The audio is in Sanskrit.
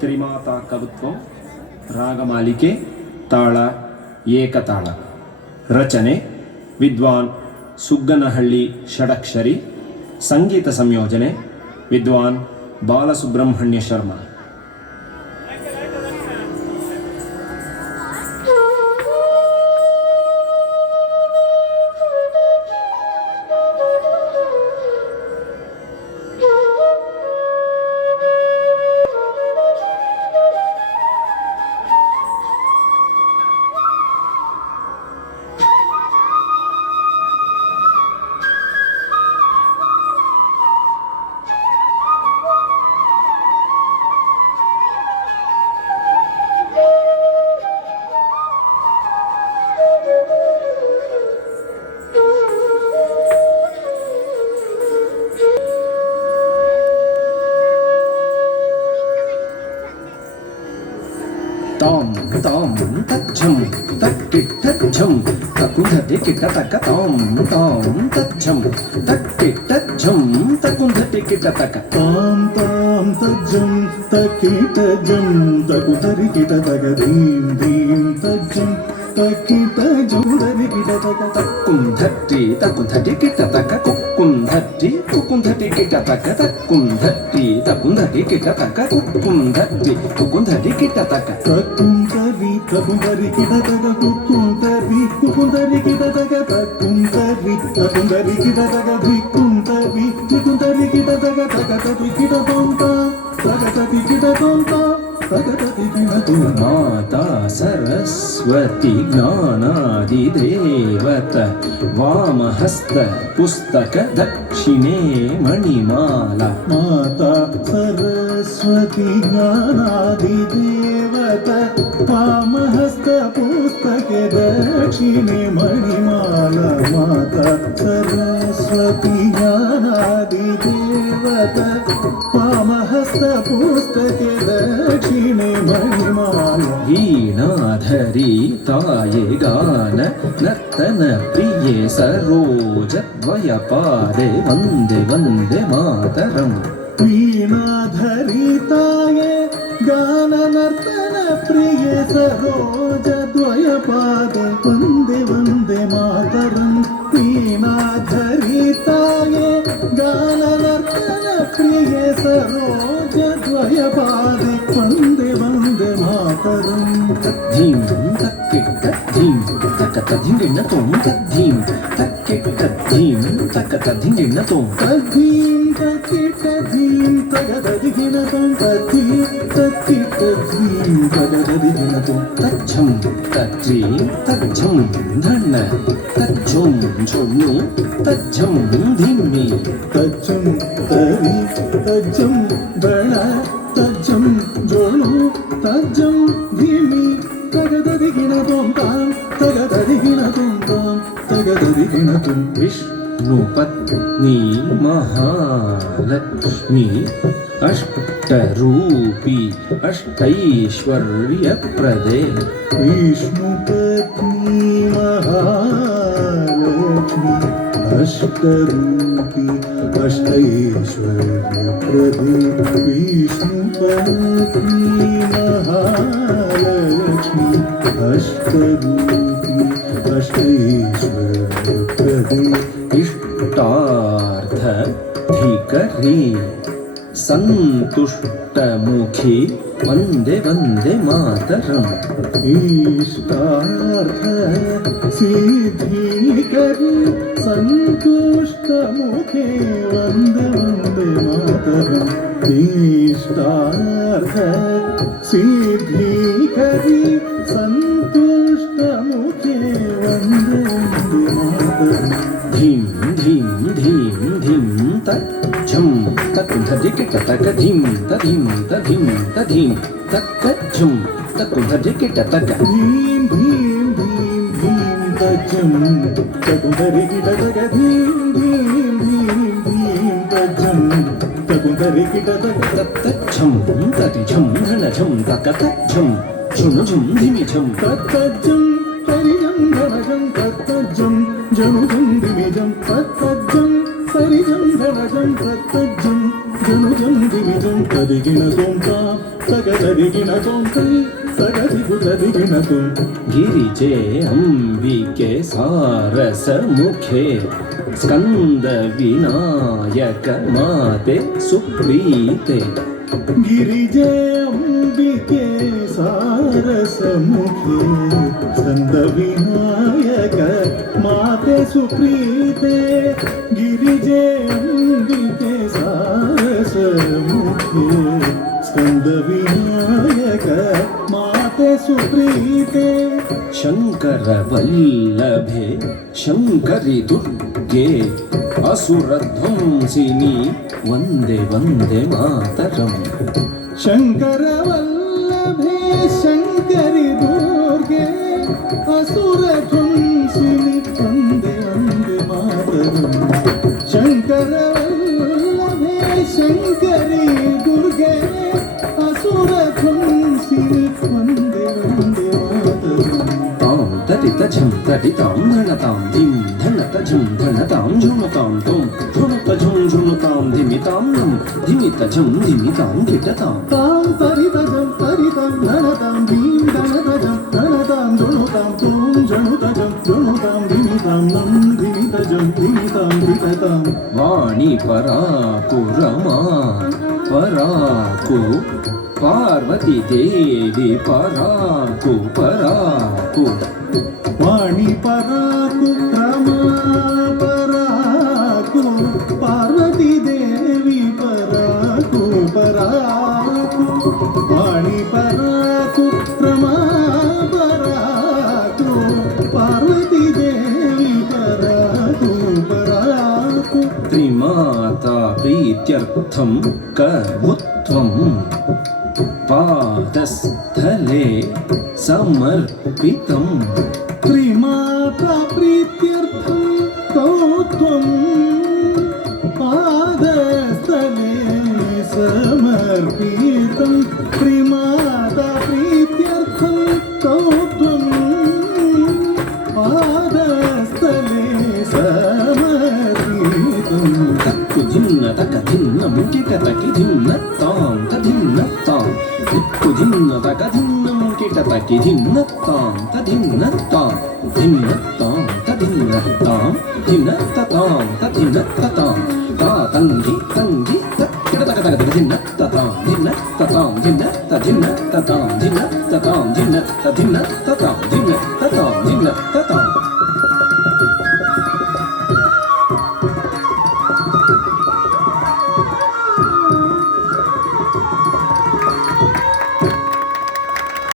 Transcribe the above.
ತ್ರಿಮಾತಾ ಕವಿತ್ವಂ ರಾಗಮಾಲಿಕೆ ತಾಳ ಏಕತಾಳ. ರಚನೆ ವಿದ್ವಾನ್ ಸುಗ್ಗನಹಳ್ಳಿ ಷಡಕ್ಷರಿ. ಸಂಗೀತ ಸಂಯೋಜನೆ ವಿದ್ವಾನ್ ಬಾಲಸುಬ್ರಹ್ಮಣ್ಯ ಶರ್ಮಾ. ताम ताम तच्छम तक्किट्टच्छम तकुंधति किट्टतक ताम ताम तच्छम तक्किट्टच्छम तकुंधति किट्टतक ताम ताम तज्जम तक्किट्टजम तकुंधरि किट्टतक धीम धीम तज्जम तक्किट्टजम धरि किट्टतक तकुंधति तकुंधति किट्टतक कुकुंधति कुकुंधति किट्टतक तकुंधति तकुंधति किट्टतक कुकुंधति कुकुंधति किट्टतक तकुंधरि तकुंधरि किट्टतक कुकुंधरि कुकुंधरि किट्टतक तकुंधरि तकुंधरि किट्टतक धिकुंधरि धिकुंधरि किट्टतक तकतति किट्टतोंता तकतति किट्टतोंता तकतति किट्टतोंता. माता सरस्वती ज्ञानादिदेवत वामहस्त पुस्तक दक्षिणे मणिमाला. माता सरस्वती ज्ञानादिदेवत वामहस्त पुस्तके दक्षिणे मणिमाला. माता सरस्वती ज्ञानादिदेवत वामहस्त पुस्तके दक्षिणे मणिमाला. वीणाधरी ताये गान नर्तन प्रिये सरोजद्वयपादे वन्दे वन्दे मातरम्. वीणाधरिताये गान नर्तन प्रिय सरोजद्वयपादे वन्दे वन्दे मातरम्. वीणाधरिताये गान नर्तन प्रिय सरोजद्वयपादे वन्दे वन्दे मातरम्. तद्धीं तक्किट्टद्धीं तकतधिङ्गिणतों तद्धीं तक्किट्टद्धीं तकतधिङ्गिणतों तद्धीं तक्किट्टद्धीं तकतधिङ्गिणतों तद्धीं तक्किट्टद्धीं तकतधिङ्गिणतों. तच्छं तज्जीं तज्झं धण्ण तज्झुं झुण्णु तज्झं धिम्मि. तज्जं तरि तज्जं बण तज्जं जोळु तज्जं धीमि तगदधिगिणतों तां तगदधिगिणतों तां तगदधिगिणतों. विष्णुपत्नी महालक्ष्मी अष्टरूपी अष्टैश्वर्यप्रदे. विष्णुपत्नी महालक्ष्मी अष्टरूपी अष्टैश्वर्यप्रदे. विष्णुपत्नी महालक्ष्मी अष्टरूपी अष्टैश्वर्यप्रदे. इष्टार्थधिकरी सन्तुष्टमुखी वन्दे वन्दे मातरम्. इष्टार्थ सिद्धिकरी सन्तुष्टमुखे वन्दे वन्दे मातरम्. इष्टार्थ सिद्धिकरी सन्तुष्टमुखे वन्दे वन्दे मातरम्. धीं धीं धीं धीं तच्छं तकुंधधिकिटतक धीं तधीं तधीं तधीं तक्कच्छं तकुंधधिकिटतक. धीं धीं धीं धीं तज्जं तकुंधरिकिटतक धीं धीं धीं धीं तज्जं तकुंधरिकिटतक. तत्तच्छं ततिझं धनझं तकतच्छं झुनुझुं धिमिझं. तत्तज्जं तरिजं धनजं तत्तज्जं जनुजं दिमिजं. तत्तज्जं तरिजं धनजं तत्तज्जं जनुजं दिमिजं. तदिगिणतों तां సగదరిగినతో సగదిగుదరిగినతో గిరిజే అంబికే సారసముఖే స్కంద వినాయక మాతే సుప్రీతే గిరిజే అంబికే సారసముఖే స్కంద వినాయక మాతే సుప్రీతే గిరిజే అంబికే సారసముఖే స్కంద వినాయక మాతే సుప్రీతే శంకర వల్లభే శంకరి దుర్గే అసురధ్వంసిని వందే వందే మాతరం శంకర వల్లభే శంకరి దుర్గే అసుర ధ్వంసిని వందే వందే మాతరం శంకర వల్లభే శంకరి దుర్గే అసుర ధ్వంసిని వందే వందే మాతరం తాం తటిత ఝం తటితాం ధనతాం ధిం ధనత ఝం ధనతాం ఝుమతాం తుం ఝుమత ఝుం ఝుమతాం ధిమితాం నం ధిమిత ఝం ధిమితాం ధిటతాం తాం తరితజం తరితం ధనతాం భీం ధనతజం ధనతాం జుణుతాం తోం జణుతజం జుణుతాం ధిమితాం నం ధిమితజం ధిమితాం ధిటతాం వాణి పరాకు రమా పరాకు పార్వతీ దేవి పరాకు పరాకు వాణి పరాకు రమా పరాకు పార్వతీ దేవి పరాకు పరాకు వాణి పరాకు రమా పరాకు పార్వతీ దేవి పరాకు పరాకు త్రిమాతా ప్రీత్యర్థం కర్ముత్వం పాదస్థలే సమర్పితం త్రిమాతా ప్రీత్యర్థం కౌత్వం పాదస్థలే సమర్పితం త్రిమాతా ప్రీత్యర్థం కౌత్వం పాదస్థలే సమర్పితం తక్కు ధిన్న తక ధిన్న ముంకిట తకి ధిన్న తాం తధిన్న తాం దిక్కు ధిన్న తక ధిన్న ముంకిట తకి ధిన్న తాం తధిన్న తాం ధిన్న తాం తధిన్న తాం ధిన్న తాం తధిన్న తాం తా తంగి తంగి తక్కిట తక తక ధిన్న తాం ధిన్న తాం ధిన్న తధిన్న తాం ధిన్న తాం ధిన్న తధిన్న తాం ధిన్న తాం ధిన్న